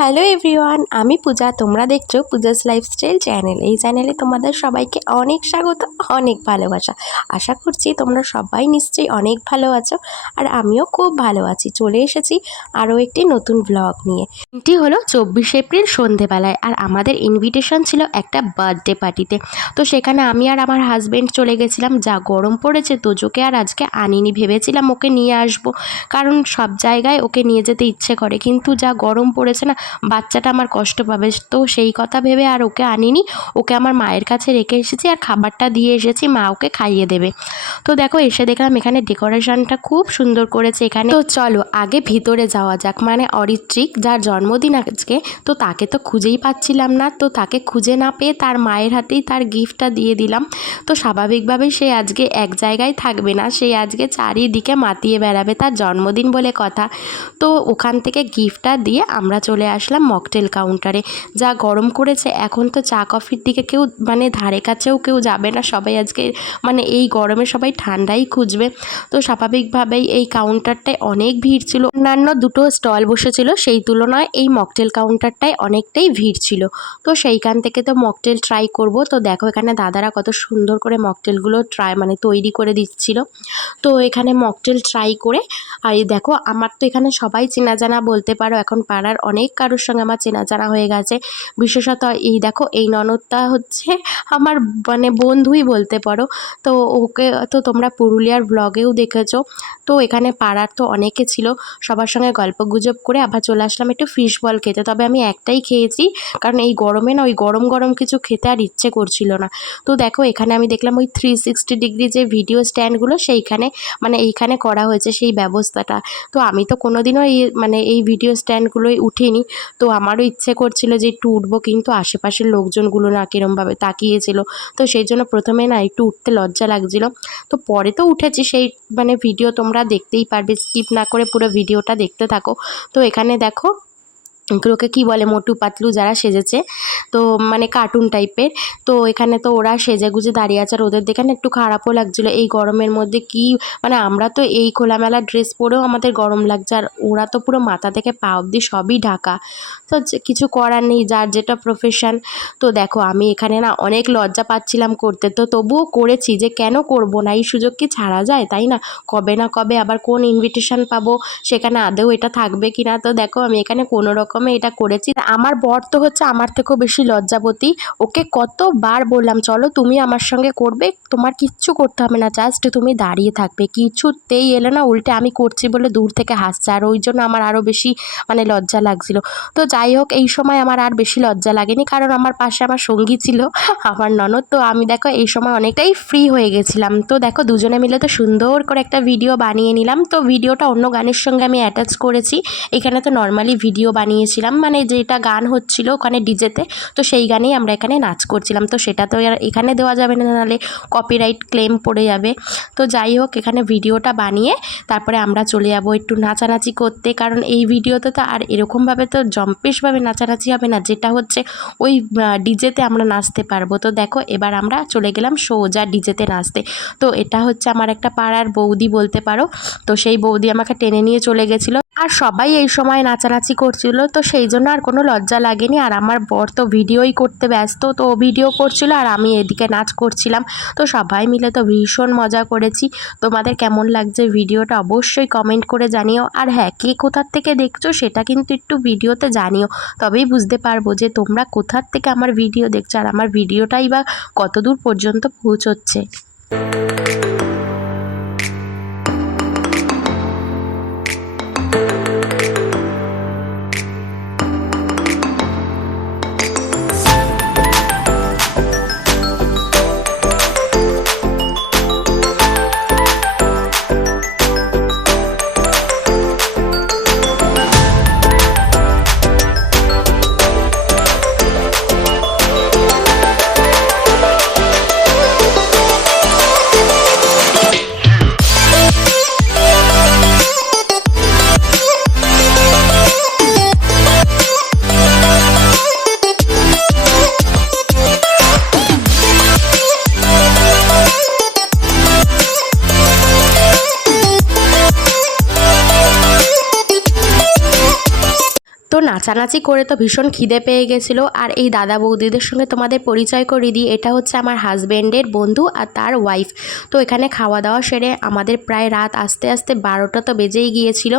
Hello everyone, আমি পূজা। তোমরা দেখছো পূজাস লাইফস্টাইল চ্যানেল। এই চ্যানেলে তোমাদের সবাইকে অনেক স্বাগত, অনেক ভালোবাসা। আশা করছি তোমরা সবাই নিশ্চয়ই অনেক ভালো আছো, আর আমিও খুব ভালো আছি। চলে এসেছি আরও একটি নতুন ব্লগ নিয়ে। এটি হলো 24 এপ্রিল সন্ধেবেলায়, আর আমাদের ইনভিটেশন ছিল একটা বার্থডে পার্টিতে। তো সেখানে আমি আর আমার হাজব্যান্ড চলে গেছিলাম। যা গরম পড়েছে, তোজোকে আর আজকে আনিনি। ভেবেছিলাম ওকে নিয়ে আসবো, কারণ সব জায়গায় ওকে নিয়ে যেতে ইচ্ছে করে, কিন্তু যা গরম পড়েছে না, বাচ্চাটা আমার কষ্ট পাবে। তো সেই কথা ভেবে আর ওকে আনিনি। ওকে আমার মায়ের কাছে রেখে এসেছি, আর খাবারটা দিয়ে এসেছি, মা ওকে খাইয়ে দেবে। তো দেখো, এসে দেখলাম এখানে ডেকোরেশনটা খুব সুন্দর করেছে এখানে। তো চলো আগে ভিতরে যাওয়া যাক। মানে অরিত্রিক, যার জন্মদিন আজকে, তো তাকে তো খুঁজেই পাচ্ছিলাম না। তো তাকে খুঁজে না পেয়ে তার মায়ের হাতেই তার গিফটটা দিয়ে দিলাম। তো স্বাভাবিকভাবেই সে আজকে এক জায়গায় থাকবে না, সে আজকে চারিদিকে মাতিয়ে বেড়াবে, তার জন্মদিন বলে কথা। তো ওখান থেকে গিফটটা দিয়ে আমরা চলে আসলাম মকটেল কাউন্টারে। যা গরম করেছে, এখন তো চা কফির দিকে কেউ মানে ধারে কাছেও কেউ যাবে না। সবাই আজকে মানে এই গরমে সবাই ঠান্ডাই খুঁজবে। তো স্বাভাবিকভাবেই এই কাউন্টারটায় অনেক ভিড় ছিল। অন্যান্য দুটো স্টল বসেছিল, সেই তুলনায় এই মকটেল কাউন্টারটায় অনেকটাই ভিড় ছিল। তো সেইখান থেকে তো মকটেল ট্রাই করব। তো দেখো এখানে দাদারা কত সুন্দর করে মকটেলগুলো তৈরি করে দিচ্ছিল। তো এখানে মকটেল ট্রাই করে, আর এই দেখো আমার তো এখানে সবাই চেনা জানা বলতে পারো। এখন পাড়ার অনেক কারোর সঙ্গে আমার চেনা জানা হয়ে গেছে। বিশেষত এই দেখো, এই ননদটা হচ্ছে আমার মানে বন্ধুই বলতে পারো। তো ওকে তো তোমরা পুরুলিয়ার ব্লগেও দেখেছো। তো এখানে পাড়ার তো অনেকে ছিল, সবার সঙ্গে গল্প গুজব করে আবার চলে আসলাম একটু ফিশ বল খেতে। তবে আমি একটাই খেয়েছি, কারণ এই গরমে না ওই গরম গরম কিছু খেতে আর ইচ্ছে করছিল না। তো দেখো এখানে আমি দেখলাম ওই 360 ডিগ্রি যে ভিডিও স্ট্যান্ডগুলো, সেইখানে মানে এইখানে করা হয়েছে সেই ব্যবস্থাটা। তো আমি তো কোনোদিনও এই ভিডিও স্ট্যান্ডগুলোই উঠিনি। তো আমারও ইচ্ছে করছিল যে একটু উঠবো, কিন্তু আশেপাশের লোকজনগুলো না কীরমভাবে তাকিয়েছিল। তো সেই জন্য প্রথমে না একটু উঠতে লজ্জা লাগছিল। তো পরে তো উঠেছি, সেই ভিডিও তোমরা দেখতেই পারবে, স্কিপ না করে পুরো ভিডিওটা দেখতে থাকো। তো এখানে দেখো এগুলোকে কী বলে, মোটু পাতলু যারা সেজেছে, তো মানে কার্টুন টাইপের। তো এখানে তো ওরা সেজে গুজে দাঁড়িয়ে আছে, আর ওদের দেখে না একটু খারাপও লাগছিলো এই গরমের মধ্যে। কি মানে আমরা তো এই খোলামেলা ড্রেস পরেও আমাদের গরম লাগছে, আর ওরা তো পুরো মাথা থেকে পা অবধি সবই ঢাকা। তো কিছু করার নেই, যার যেটা প্রফেশন। তো দেখো আমি এখানে না অনেক লজ্জা পাচ্ছিলাম করতে, তো তবুও করেছি, যে কেন করব না, এই সুযোগ কি ছাড়া যায়, তাই না? কবে না কবে আবার কোন ইনভিটেশন পাবো, সেখানে আদৌ এটা থাকবে কি না। তো দেখো আমি এখানে কোনো রকমে এটা করেছি। আমার বর তো হচ্ছে আমার থেকেও বেশি লজ্জাবতী। ওকে কতবার বললাম, চলো তুমি আমার সঙ্গে করবে, তোমার কিচ্ছু করতে হবে না, জাস্ট তুমি দাঁড়িয়ে থাকবে। কিছুতেই এলো না, উল্টে আমি করছি বলে দূর থেকে হাসছে, আর ওই জন্য আমার আরও বেশি লজ্জা লাগছিল। তো যাই হোক, এই সময় আমার আর বেশি লজ্জা লাগেনি, কারণ আমার পাশে আমার সঙ্গী ছিল, আমার ননদ। তো আমি দেখো এই সময় অনেকটাই ফ্রি হয়ে গেছিলাম। তো দেখো দুজনে মিলে তো সুন্দর করে একটা ভিডিও বানিয়ে নিলাম। তো ভিডিওটা অন্য গানের সঙ্গে আমি অ্যাটাচ করেছি। এখানে তো নর্মালি ভিডিও বানিয়েছিলাম, মানে যেটা গান হচ্ছিল ওখানে ডিজেতে, তো সেই গানেই আমরা এখানে নাচ করছিলাম। তো সেটা তো আর এখানে দেওয়া যাবে না, নাহলে কপিরাইট ক্লেম পড়ে যাবে। তো যাই হোক, এখানে ভিডিওটা বানিয়ে তারপরে আমরা চলে যাবো একটু নাচানাচি করতে, কারণ এই ভিডিওতে তো আর এরকমভাবে তো জম্পেশভাবে নাচানাচি হবে না, যেটা হচ্ছে ওই ডিজেতে আমরা নাচতে পারবো। তো দেখো এবার আমরা চলে গেলাম সোজা ডিজেতে নাচতে। তো এটা হচ্ছে আমার একটা পাড়ার বৌদি বলতে পারো। তো সেই বৌদি আমাকে টেনে নিয়ে চলে গেছিলো, আর সবাই এই সময় নাচানাচি করছিল। তো সেই জন্য আর কোনো লজ্জা লাগেনি। আর আমার বর তো ভিডিওই করতে ব্যস্ত, তো ও ভিডিও করছিল আর আমি এদিকে নাচ করছিলাম। তো সবাই মিলে তো ভীষণ মজা করেছি। তোমাদের কেমন লাগছে ভিডিওটা অবশ্যই কমেন্ট করে জানিও। আর হ্যাঁ, কে কোথার থেকে দেখছো সেটা কিন্তু একটু ভিডিওতে জানিও, তবেই বুঝতে পারবো যে তোমরা কোথার থেকে আমার ভিডিও দেখছো, আর আমার ভিডিওটাই বা কতদূর পর্যন্ত পৌঁছচ্ছে। নাচানাচি করে তো ভীষণ খিদে পেয়ে গেছিলো। আর এই দাদা বৌদিদের সঙ্গে তোমাদের পরিচয় করিয়ে দিই, এটা হচ্ছে আমার হাজব্যান্ডের বন্ধু আর তার ওয়াইফ। তো এখানে খাওয়া দাওয়া সেরে আমাদের প্রায় রাত আস্তে আস্তে 12টা তো বেজেই গিয়েছিল।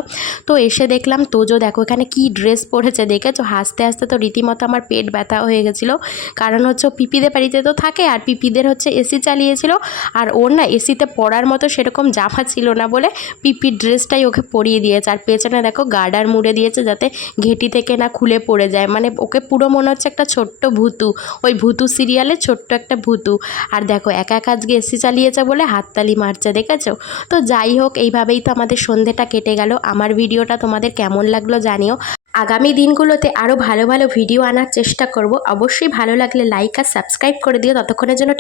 তো এসে দেখলাম তোজো দেখো এখানে কি ড্রেস পরেছে, দেখেছো? হাসতে হাসতে তো রীতিমতো আমার পেট ব্যথা হয়ে গেছিলো। কারণ হচ্ছে ও পিপিদের বাড়িতে তো থাকে, আর পিপিদের হচ্ছে এসি চালিয়েছিল, আর ওর না এসিতে পরার মতো সেরকম জামা ছিল না বলে পিপির ড্রেসটাই ওকে পরিয়ে দিয়েছে। আর পেছনে দেখো গার্ডার মুড়ে দিয়েছে যাতে ঘেঁটি থেকে না খুলে পড়ে যায়। মানে ওকে পুরো মনে হচ্ছে একটা ছোট্ট ভূতু, ওই ভূতু সিরিয়ালে ছোট্ট একটা ভূতু। আর দেখো একা একা আজকে এসি চালিয়েছে বলে হাততালি মারছে, দেখেছো? তো যাই হোক, এইভাবেই তো আমাদের সন্ধেটা কেটে গেল। আমার ভিডিওটা তোমাদের কেমন লাগলো জানিও। আগামী দিনগুলোতে আরও ভালো ভালো ভিডিও আনার চেষ্টা করব। অবশ্যই ভালো লাগলে লাইক আর সাবস্ক্রাইব করে দিও। ততক্ষণের জন্য